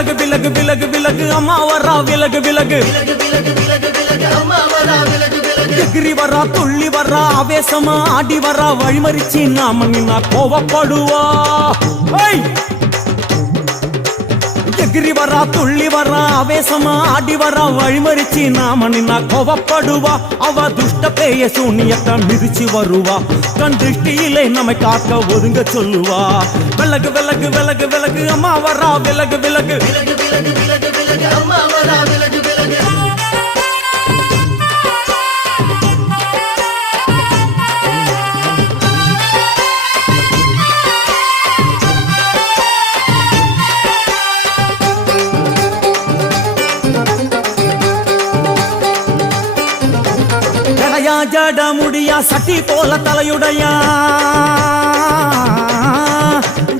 விலகு விலகு விலகு விலகு அம்மா வரா விலகு விலகு எகிரி வரா துள்ளி வரா ஆவேசமா ஆடி வரா வழிமறிச்சு நாம நின்னா கோவப்படுவா எகிரி வரா துள்ளி வரா ஆவேசமா ஆடி வரா வழிமறிச்சு நாம நின்னா கோவப்படுவா அவ துஷ்ட பேய சூனியத்தை மிதிச்சு வருவா கண் திருஷ்டியிலே நம்மை காக்க ஒதுங்க சொல்லுவா விலகு விலகு விலகு விலகு அம்மா வரா விலகு விலகு அம்மா வரா விலகு விலகு ஜட முடியா சட்டி போல தலையுடையா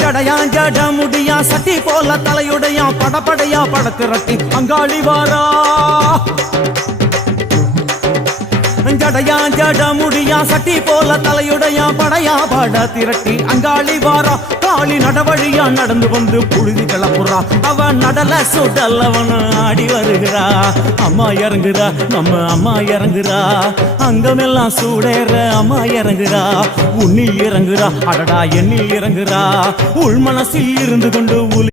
ஜடையா ஜட முடியா சட்டி போல தலையுடையா படப்படையா படத்திரட்டி அங்காளி வாரா ஜடையா ஜட முடியா சட்டி போல தலையுடையா படையா பட திரட்டி அங்காளி வாரா காளி நடவழியா நடந்து வந்து புழுதி கிளப்புறா அவ நடல சுடல் அவன் ஆடி வருகிறா அம்மா இறங்குறா நம்ம அம்மா இறங்குறா அங்கமெல்லாம் சூடேற அம்மா இறங்குறா உன்னில் இறங்குறா அடடா எண்ணில் இறங்குறா உள் மனசில் இருந்து கொண்டு